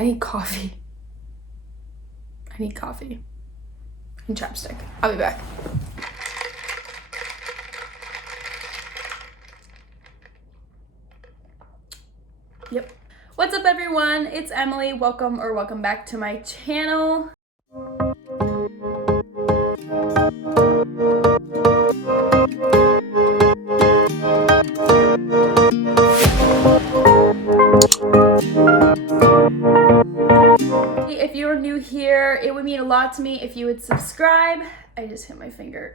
I need coffee. I need coffee and chapstick. I'll be back. Yep. What's up, everyone? It's Emily. Welcome back to my channel. If you're new here, it would mean a lot to me if you would subscribe. I just hit my finger.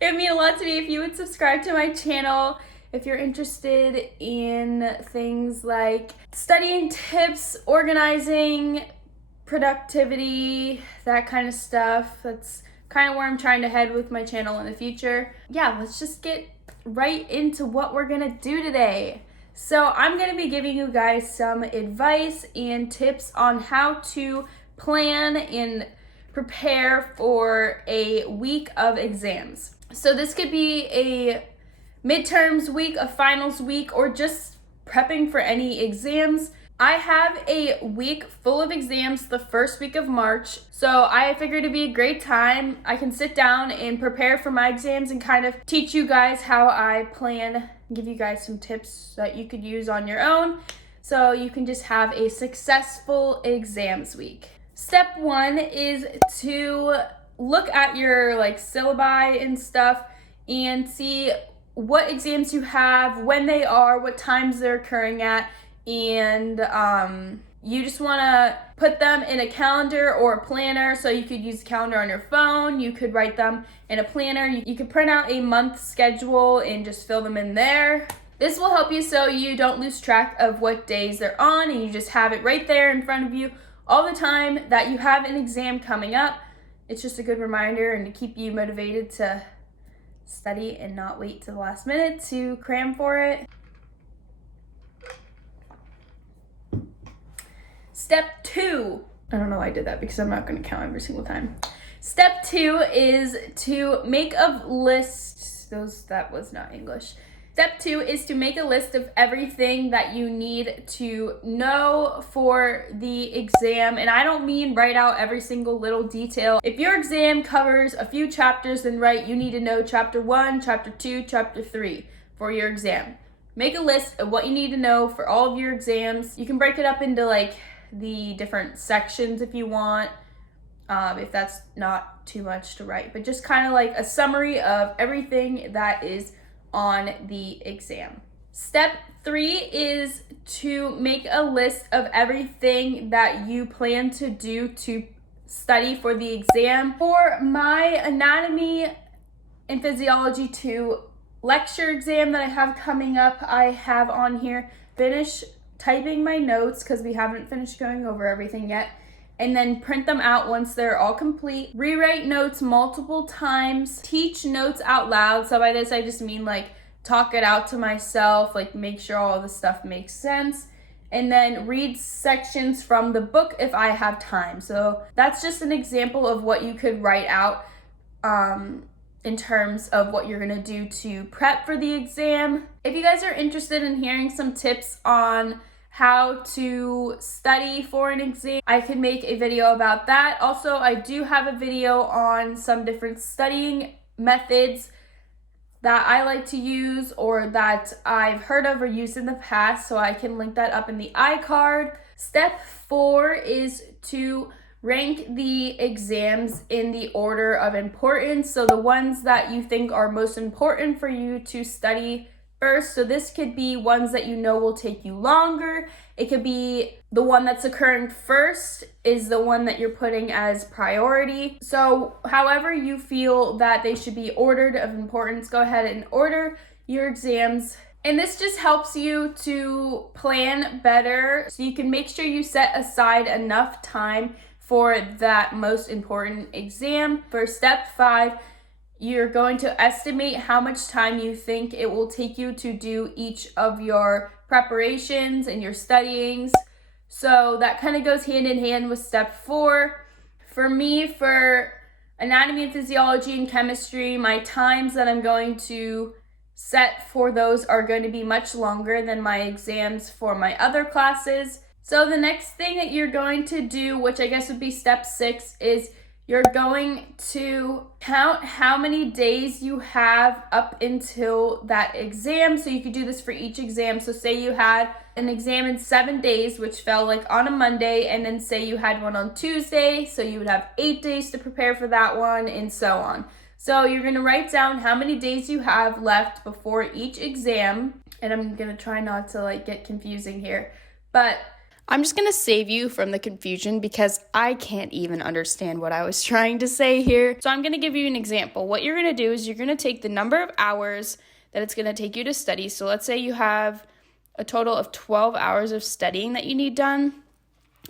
It would mean a lot to me if you would subscribe to my channel. If you're interested in things like studying tips, organizing, productivity, that kind of stuff, that's kind of where I'm trying to head with my channel in the future. Yeah, let's just get right into what we're gonna do today. So I'm gonna be giving you guys some advice and tips on how to plan and prepare for a week of exams. So this could be a midterms week, a finals week, or just prepping for any exams. I have a week full of exams the first week of March, so I figured it'd be a great time. I can sit down and prepare for my exams and kind of teach you guys how I plan, give you guys some tips that you could use on your own so you can just have a successful exams week. Step one is to look at your syllabi and stuff and see what exams you have, when they are, what times they're occurring at, and you just want to put them in a calendar or a planner. So you could use a calendar on your phone, you could write them in a planner, you could print out a month schedule and just fill them in there. This will help you so you don't lose track of what days they're on, and you just have it right there in front of you all the time that you have an exam coming up. It's just a good reminder and to keep you motivated to study and not wait to the last minute to cram for it. Step two, I don't know why I did that because I'm not going to count every single time. Step two is to make a list. That was not English. Step two is to make a list of everything that you need to know for the exam. And I don't mean write out every single little detail. If your exam covers a few chapters, then you need to know chapter 1, chapter 2, chapter 3 for your exam. Make a list of what you need to know for all of your exams. You can break it up into the different sections if you want, if that's not too much to write, but just kind of like a summary of everything that is on the exam. Step three is to make a list of everything that you plan to do to study for the exam. For my anatomy and physiology 2 lecture exam that I have coming up, I have on here finish typing my notes because we haven't finished going over everything yet, and then print them out once they're all complete. Rewrite notes multiple times. Teach notes out loud. So by this, I just mean talk it out to myself, make sure all the stuff makes sense. And then read sections from the book if I have time. So that's just an example of what you could write out in terms of what you're gonna do to prep for the exam. If you guys are interested in hearing some tips on how to study for an exam, I could make a video about that. Also, I do have a video on some different studying methods that I like to use or that I've heard of or used in the past, so I can link that up in the iCard. Step 4 is to rank the exams in the order of importance, so the ones that you think are most important for you to study first. So this could be ones that you know will take you longer. It could be the one that's occurring first is the one that you're putting as priority. So however you feel that they should be ordered of importance, go ahead and order your exams. And this just helps you to plan better so you can make sure you set aside enough time for that most important exam. For step 5, you're going to estimate how much time you think it will take you to do each of your preparations and your studyings. So that kind of goes hand in hand with step 4. For me, for anatomy and physiology and chemistry, my times that I'm going to set for those are going to be much longer than my exams for my other classes. So the next thing that you're going to do, which I guess would be step 6, is you're going to count how many days you have up until that exam. So you could do this for each exam. So say you had an exam in 7 days, which fell like on a Monday, and then say you had one on Tuesday, so you would have 8 days to prepare for that one, and so on. So you're going to write down how many days you have left before each exam, and I'm going to try not to like get confusing here, but I'm just going to save you from the confusion because I can't even understand what I was trying to say here. So I'm going to give you an example. What you're going to do is you're going to take the number of hours that it's going to take you to study. So let's say you have a total of 12 hours of studying that you need done,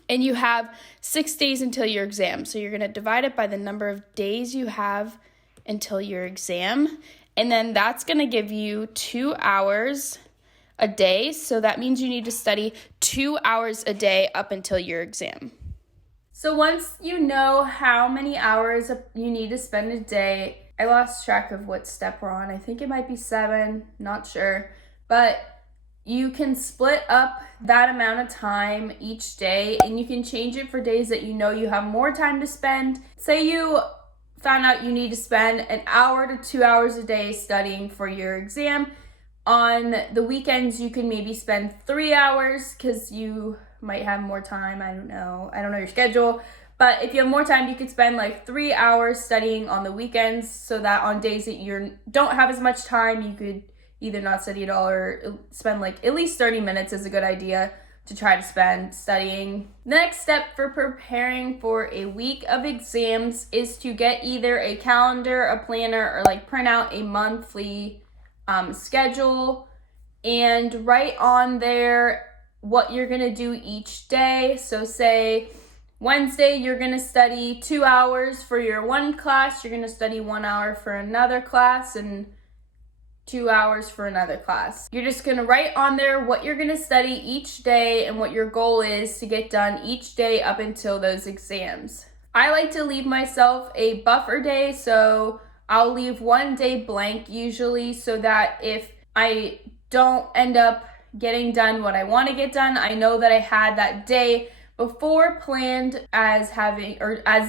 and you have 6 days until your exam. So you're going to divide it by the number of days you have until your exam, and then that's going to give you 2 hours a day. So that means you need to study 2 hours a day up until your exam. So once you know how many hours you need to spend a day, I lost track of what step we're on. I think it might be 7, not sure, but you can split up that amount of time each day, and you can change it for days that you know you have more time to spend. Say you found out you need to spend an hour to 2 hours a day studying for your exam. On the weekends, you can maybe spend 3 hours because you might have more time. I don't know your schedule. But if you have more time, you could spend like 3 hours studying on the weekends, so that on days that you don't have as much time, you could either not study at all or spend like at least 30 minutes is a good idea to try to spend studying. The next step for preparing for a week of exams is to get either a calendar, a planner, or like print out a monthly schedule and write on there what you're gonna do each day. So say Wednesday, you're gonna study 2 hours for your one class, you're gonna study 1 hour for another class, and 2 hours for another class. You're just gonna write on there what you're gonna study each day and what your goal is to get done each day up until those exams. I like to leave myself a buffer day, so I'll leave 1 day blank usually, so that if I don't end up getting done what I want to get done, I know that I had that day before planned as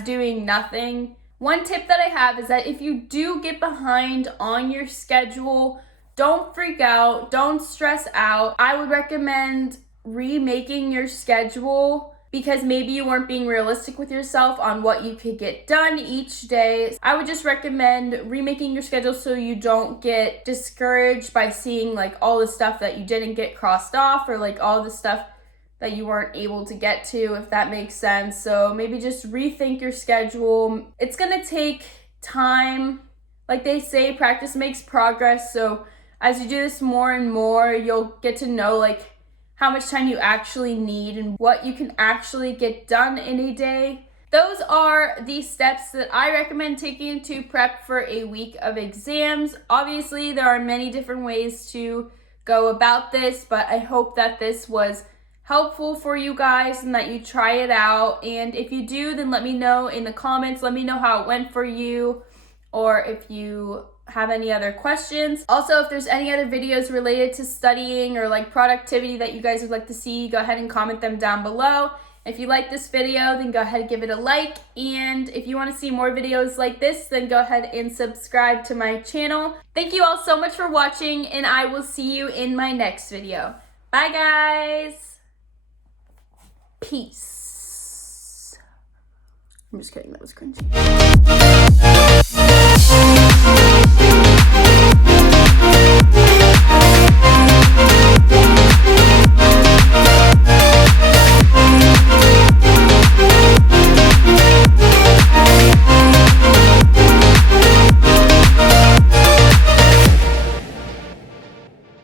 doing nothing. One tip that I have is that if you do get behind on your schedule, don't freak out, don't stress out. I would recommend remaking your schedule because maybe you weren't being realistic with yourself on what you could get done each day. I would just recommend remaking your schedule so you don't get discouraged by seeing like all the stuff that you didn't get crossed off, or like all the stuff that you weren't able to get to, if that makes sense. So maybe just rethink your schedule. It's gonna take time. Like they say, practice makes progress. So as you do this more and more, you'll get to know like how much time you actually need and what you can actually get done in a day. Those are the steps that I recommend taking to prep for a week of exams. Obviously, there are many different ways to go about this, but I hope that this was helpful for you guys and that you try it out. And if you do, then let me know in the comments. Let me know how it went for you, or if you have any other questions. Also, if there's any other videos related to studying or like productivity that you guys would like to see, go ahead and comment them down below. If you like this video, then go ahead and give it a like. And if you want to see more videos like this, then go ahead and subscribe to my channel. Thank you all so much for watching, and I will see you in my next video. Bye guys! Peace. I'm just kidding, that was cringy.